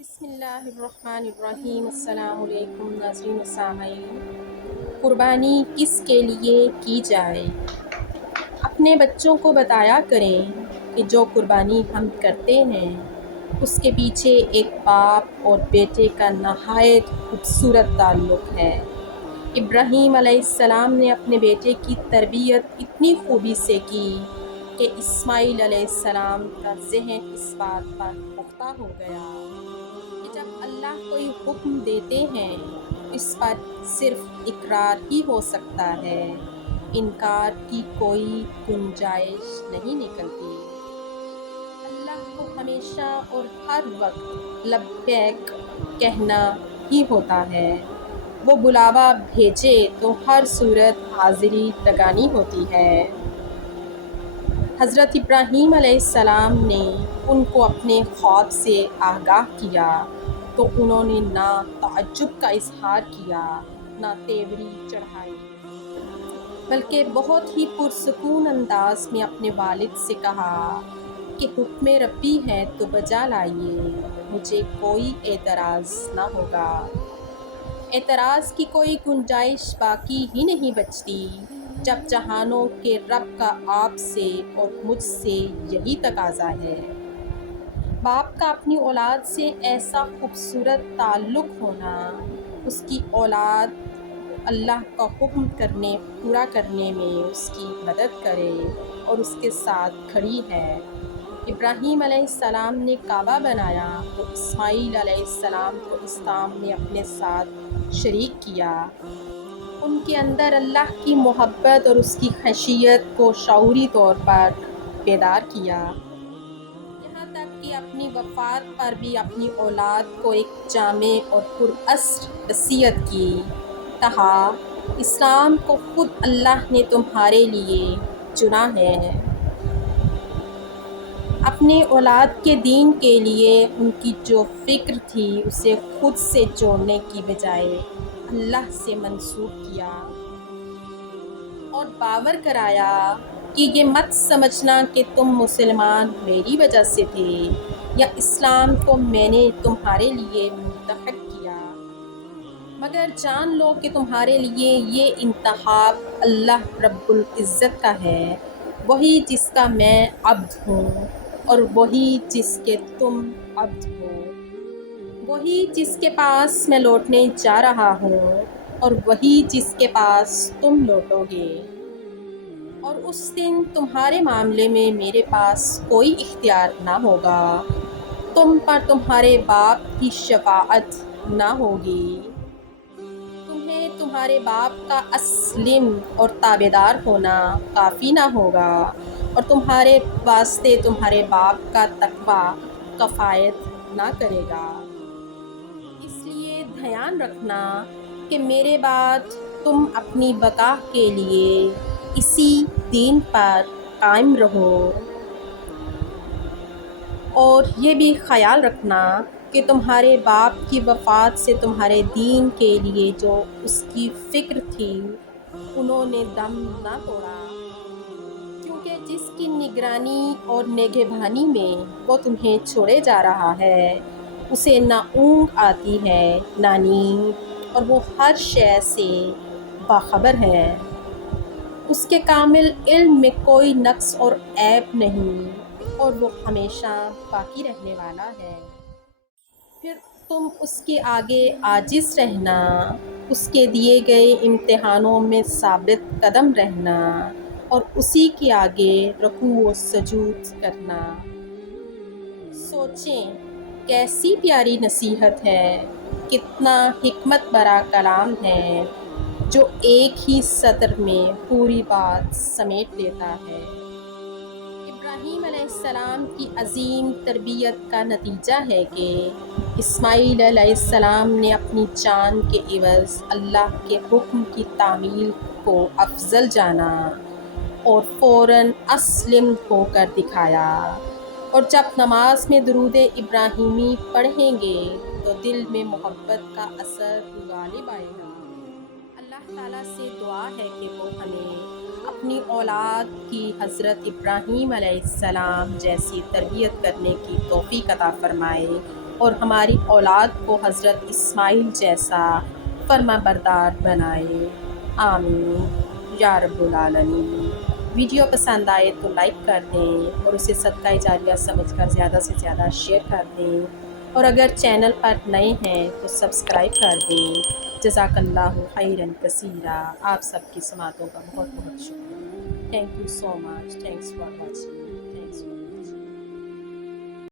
بسم اللہ الرحمن الرحیم۔ السلام علیکم ناظرین و سامعین۔ قربانی کس کے لیے کی جائے؟ اپنے بچوں کو بتایا کریں کہ جو قربانی ہم کرتے ہیں اس کے پیچھے ایک باپ اور بیٹے کا نہایت خوبصورت تعلق ہے۔ ابراہیم علیہ السلام نے اپنے بیٹے کی تربیت اتنی خوبی سے کی کہ اسماعیل علیہ السلام کا ذہن اس بات پر پختہ ہو گیا کہ جب اللہ کوئی حکم دیتے ہیں اس پر صرف اقرار ہی ہو سکتا ہے، انکار کی کوئی گنجائش نہیں نکلتی۔ اللہ کو ہمیشہ اور ہر وقت لبیک کہنا ہی ہوتا ہے۔ وہ بلاوا بھیجے تو ہر صورت حاضری لگانی ہوتی ہے۔ حضرت ابراہیم علیہ السلام نے ان کو اپنے خواب سے آگاہ کیا تو انہوں نے نہ تعجب کا اظہار کیا نہ تیوری چڑھائی، بلکہ بہت ہی پرسکون انداز میں اپنے والد سے کہا کہ حکم ربی ہے تو بجا لائیے، مجھے کوئی اعتراض نہ ہوگا۔ اعتراض کی کوئی گنجائش باقی ہی نہیں بچتی جب جہانوں کے رب کا آپ سے اور مجھ سے یہی تقاضا ہے۔ باپ کا اپنی اولاد سے ایسا خوبصورت تعلق ہونا، اس کی اولاد اللہ کا حکم پورا کرنے میں اس کی مدد کرے اور اس کے ساتھ کھڑی ہے۔ ابراہیم علیہ السلام نے کعبہ بنایا تو اسماعیل علیہ السلام کو اس کام میں اپنے ساتھ شریک کیا۔ ان کے اندر اللہ کی محبت اور اس کی خشیت کو شعوری طور پر بیدار کیا، یہاں تک کہ اپنی وفات پر بھی اپنی اولاد کو ایک جامع اور پراثر نصیحت کی، کہا اسلام کو خود اللہ نے تمہارے لیے چنا ہے۔ اپنے اولاد کے دین کے لیے ان کی جو فکر تھی اسے خود سے جوڑنے کی بجائے اللہ سے منسوب کیا اور باور کرایا کہ یہ مت سمجھنا کہ تم مسلمان میری وجہ سے تھے یا اسلام کو میں نے تمہارے لیے منتخب کیا، مگر جان لو کہ تمہارے لیے یہ انتخاب اللہ رب العزت کا ہے، وہی جس کا میں عبد ہوں اور وہی جس کے تم عبد ہو، وہی جس کے پاس میں لوٹنے جا رہا ہوں اور وہی جس کے پاس تم لوٹو گے، اور اس دن تمہارے معاملے میں میرے پاس کوئی اختیار نہ ہوگا، تم پر تمہارے باپ کی شفاعت نہ ہوگی، تمہیں تمہارے باپ کا اسلم اور تابعدار ہونا کافی نہ ہوگا اور تمہارے واسطے تمہارے باپ کا تقویٰ کفایت نہ کرے گا۔ اس لیے دھیان رکھنا کہ میرے بعد تم اپنی بقا کے لیے اسی دین پر قائم رہو، اور یہ بھی خیال رکھنا کہ تمہارے باپ کی وفات سے تمہارے دین کے لیے جو اس کی فکر تھی انہوں نے دم نہ توڑا، کیونکہ جس کی نگرانی اور نگہبانی میں وہ تمہیں چھوڑے جا رہا ہے اسے نہ اونگ آتی ہے نہ نیند، اور وہ ہر شے سے باخبر ہے، اس کے کامل علم میں کوئی نقص اور عیب نہیں اور وہ ہمیشہ باقی رہنے والا ہے۔ پھر تم اس کے آگے عاجز رہنا، اس کے دیے گئے امتحانوں میں ثابت قدم رہنا اور اسی کے آگے رکوع و سجود کرنا۔ سوچیں کیسی پیاری نصیحت ہے، کتنا حکمت بھرا کلام ہے جو ایک ہی سطر میں پوری بات سمیٹ دیتا ہے۔ ابراہیم علیہ السلام کی عظیم تربیت کا نتیجہ ہے کہ اسماعیل علیہ السلام نے اپنی جان کے عوض اللہ کے حکم کی تعمیل کو افضل جانا اور فوراً اسلم ہو کر دکھایا، اور جب نماز میں درود ابراہیمی پڑھیں گے تو دل میں محبت کا اثر غالب آئے گا۔ اللہ تعالیٰ سے دعا ہے کہ وہ ہمیں اپنی اولاد کی حضرت ابراہیم علیہ السلام جیسی تربیت کرنے کی توفیق عطا فرمائے۔ اور ہماری اولاد کو حضرت اسماعیل جیسا فرما بردار بنائے، آمین یا رب العالمین۔ ویڈیو پسند آئے تو لائک کر دیں اور اسے صدقہ جاریہ سمجھ کر زیادہ سے زیادہ شیئر کر دیں، اور اگر چینل پر نئے ہیں تو سبسکرائب کر دیں۔ جزاک اللہ خیرا کثیرا۔ آپ سب کی سماعتوں کا بہت بہت شکریہ۔ Thank you so much, thanks for watching.